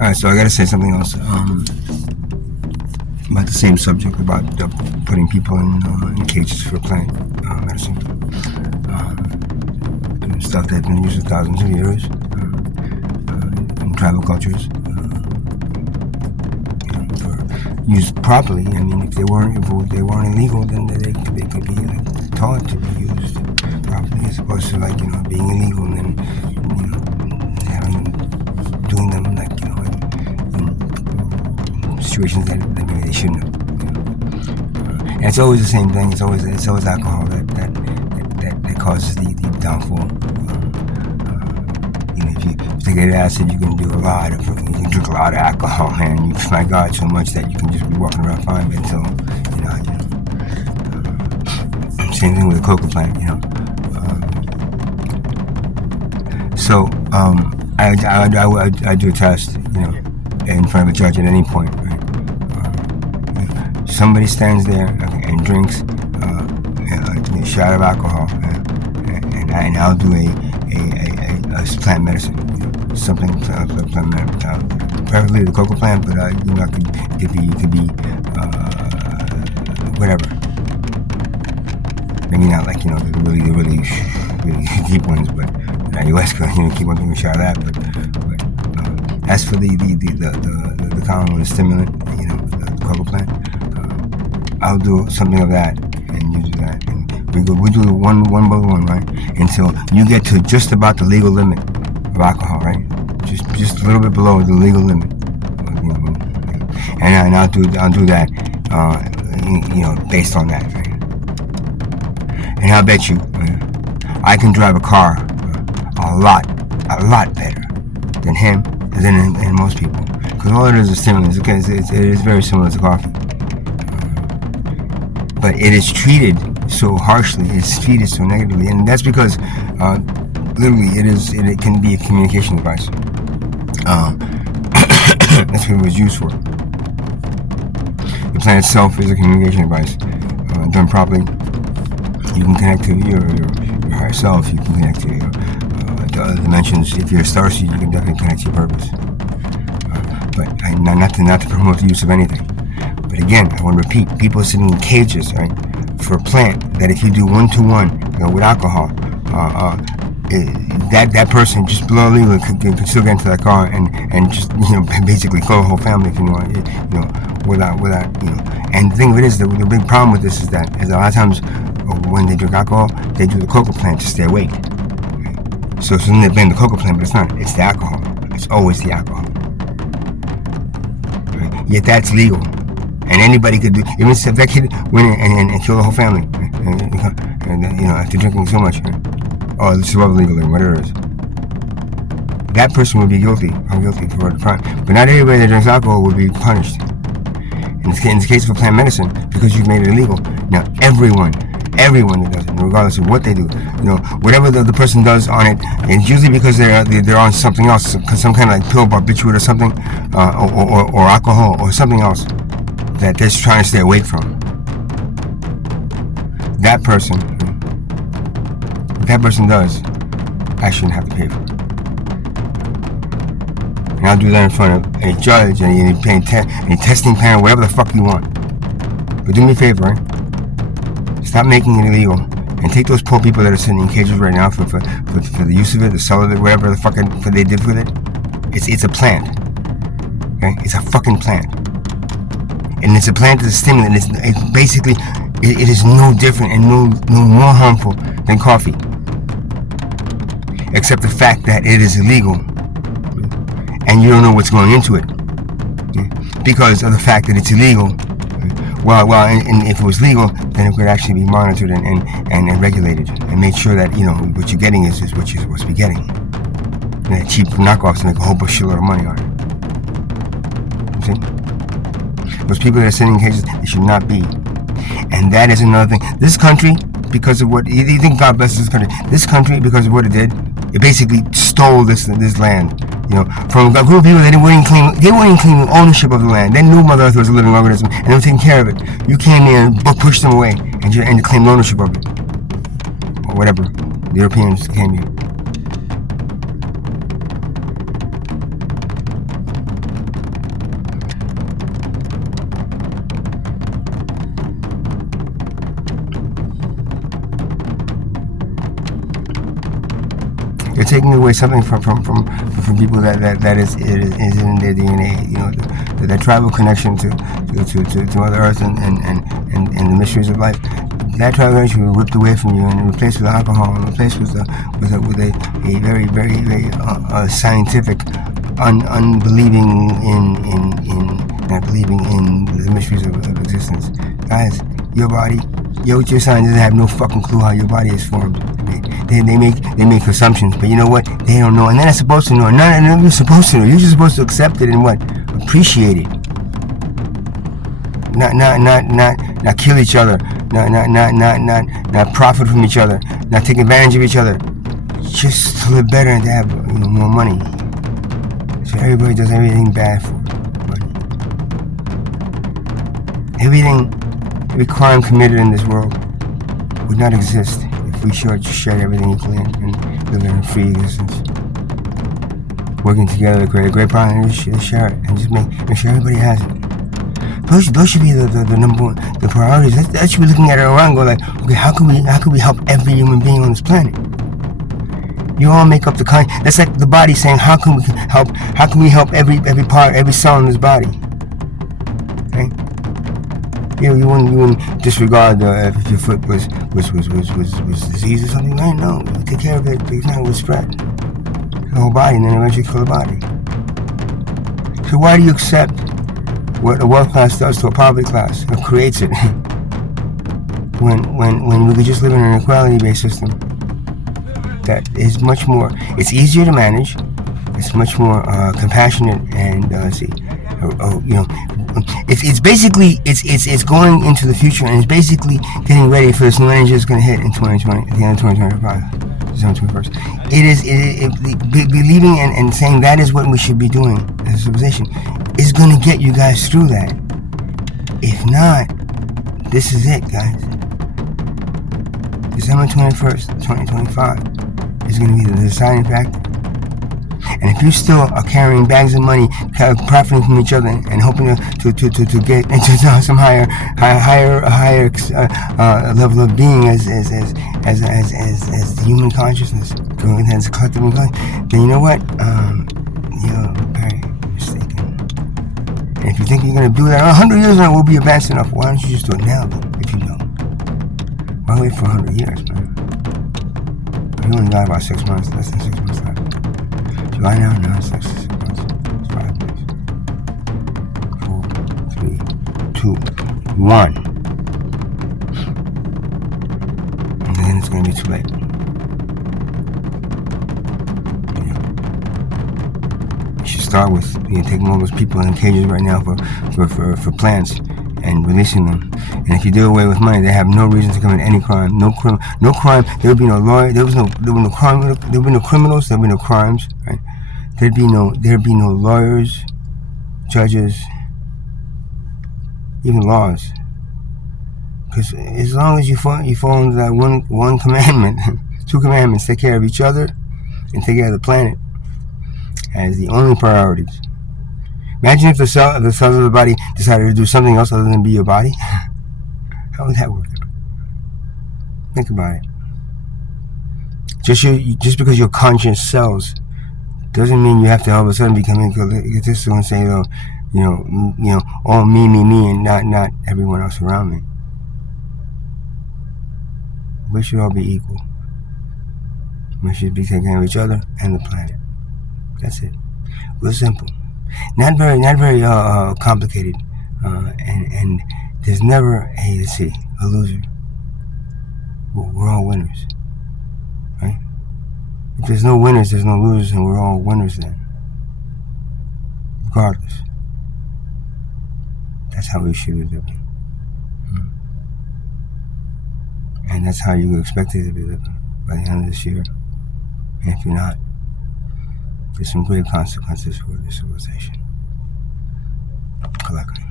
All right, so I gotta say something else about the same subject about putting people in cages for plant medicine. Stuff that's been used for thousands of years in tribal cultures. For used properly. I mean, if they weren't illegal, then they could be taught to be used properly, as opposed to being illegal and then doing them in situations that maybe they shouldn't have. And it's always the same thing. It's always alcohol that causes the downfall. If you take acid, you can drink a lot of alcohol, and you my God, so much that you can just be walking around fine until same thing with the coca plant, So I do a test, in front of a judge at any point. Right? Somebody stands there and drinks a shot of alcohol, and I'll do a plant medicine, something plant medicine, preferably the coca plant, but it could be whatever. Maybe not the really deep ones, but ayahuasca, keep on doing a shot of that. But as for the common one, the stimulant, the coca plant, I'll do something of that and use that. We do one by one, right? Until you get to just about the legal limit of alcohol, right? Just a little bit below the legal limit. And I'll do that, based on that, right? And I'll bet you, I can drive a car a lot better than him, than most people. Because all it is stimulants. It is very similar to coffee. But it is treated so harshly, it's treated so negatively, and that's because literally it can be a communication device. That's what it was used for. The plant itself is a communication device. Done properly, you can connect to your higher self. You can connect to your the other dimensions. If you're a starseed, you can definitely connect to your purpose. But not to promote the use of anything. But again, I want to repeat: people are sitting in cages, right? For a plant that if you do 1-to-1, with alcohol, that person just below legal can still get into that car and just basically kill a whole family if you want, without. And the thing of it is, the big problem with this is that a lot of times when they drink alcohol, they do the coca plant to stay awake. Right? So then they blame the coca plant, but it's not. It's the alcohol. It's always the alcohol. Right? Yet that's legal. And anybody could do, even if that kid went and killed the whole family, and after drinking so much, right? Oh, this is above legal, or whatever it is. That person would be guilty. I'm guilty for the crime. But not everybody that drinks alcohol would be punished. In the case of plant medicine, because you've made it illegal, now everyone that does it, regardless of what they do, whatever the person does on it, it's usually because they're on something else, some kind of pill, barbiturate or something, or alcohol or something else that they're trying to stay away from. That person, what that person does, I shouldn't have to pay for it. And I'll do that in front of a judge and a testing panel, whatever the fuck you want. But do me a favor, right? Stop making it illegal and take those poor people that are sitting in cages right now for the use of it, the sell of it, whatever the fucking they did with it. It's a plant. Okay? It's a fucking plant. And it's a plant that's a stimulant. It's basically, it is no different and no more harmful than coffee. Except the fact that it is illegal. And you don't know what's going into it. Because of the fact that it's illegal. Well, and if it was legal, then it could actually be monitored and regulated. And made sure that, what you're getting is what you're supposed to be getting. And cheap knockoffs make a whole shitload of money on it. You see? Those people that are sitting in cages, they should not be. And that is another thing. This country, because of what you think God bless this country. This country, because of what it did, it basically stole this land. From a group of people that wouldn't claim ownership of the land. They knew Mother Earth was a living organism and they were taking care of it. You came in and pushed them away and claimed ownership of it. Or whatever. The Europeans came here. taking away something from people that is in their DNA. You know, that tribal connection to Mother Earth and the mysteries of life. That tribal connection will be ripped away from you and replaced with alcohol and replaced with a very scientific, unbelieving in not believing in the mysteries of existence. Guys, your body, your sign doesn't have no fucking clue how your body is formed. They make assumptions, but you know what? They don't know, and they're not supposed to know. None of you're supposed to know. You're just supposed to accept it and what? Appreciate it. Not kill each other. Not profit from each other. Not take advantage of each other. Just to live better and to have more money. So everybody does everything bad for money. Every crime committed in this world would not exist if we shared everything equally and live in a free existence. Working together to create a great problem and just share it and just make sure everybody has it. Those should be the number one, the priorities. That should be looking at it around and go like, okay, how can we help every human being on this planet? You all make up the kind. That's like the body saying, how can we help every part, every cell in this body? Okay? You wouldn't disregard if your foot was diseased or something, right? No, take care of it. If not, it would spread the whole body and then eventually kill the body. So why do you accept what a wealth class does to a poverty class, or creates it, when we could just live in an equality-based system that is much more, it's easier to manage, it's much more compassionate, and it's basically it's going into the future, and it's basically getting ready for this new energy that's going to hit in 2020, at the end of 2025, December 21st. Believing and saying that is what we should be doing as a civilization is going to get you guys through that. If not, this is it, guys. December 21st, 2025 is going to be the deciding factor. And if you still are carrying bags of money, profiting from each other, and hoping to get into some higher level of being as the human consciousness, as a collective consciousness, then you know what? You're very mistaken. And if you think you're going to do that 100 years now, we'll be advanced enough. Why don't you just do it now, then, if you know? Why wait for 100 years, man? You only got about 6 months, less than 6 months left. July now? No, it's like 6 months. It's 5 days. 4, 3, 2, 1. And then it's going to be too late. You should start with taking all those people in cages right now for plants and releasing them. And if you do away with money, they have no reason to commit any crime. No crime. There would be no lawyer. There would be no crime. There would be no criminals. There would be no crimes. Right? There'd be no lawyers, judges, even laws. Because as long as you fall into that one commandment, 2 commandments: take care of each other and take care of the planet, as the only priorities. Imagine if the cells of the body decided to do something else other than be your body. How would that work out? Think about it. Just because your conscious cells doesn't mean you have to all of a sudden become egotistical and say, all me, and not everyone else around me. We should all be equal. We should be taking care of each other and the planet. That's it. Real simple. Not very complicated. And there's never a loser. We're all winners, right? If there's no winners, there's no losers, and we're all winners then. Regardless. That's how we should be living. And that's how you expect it to be living by the end of this year. And if you're not, there's some grave consequences for this civilization. Collectively.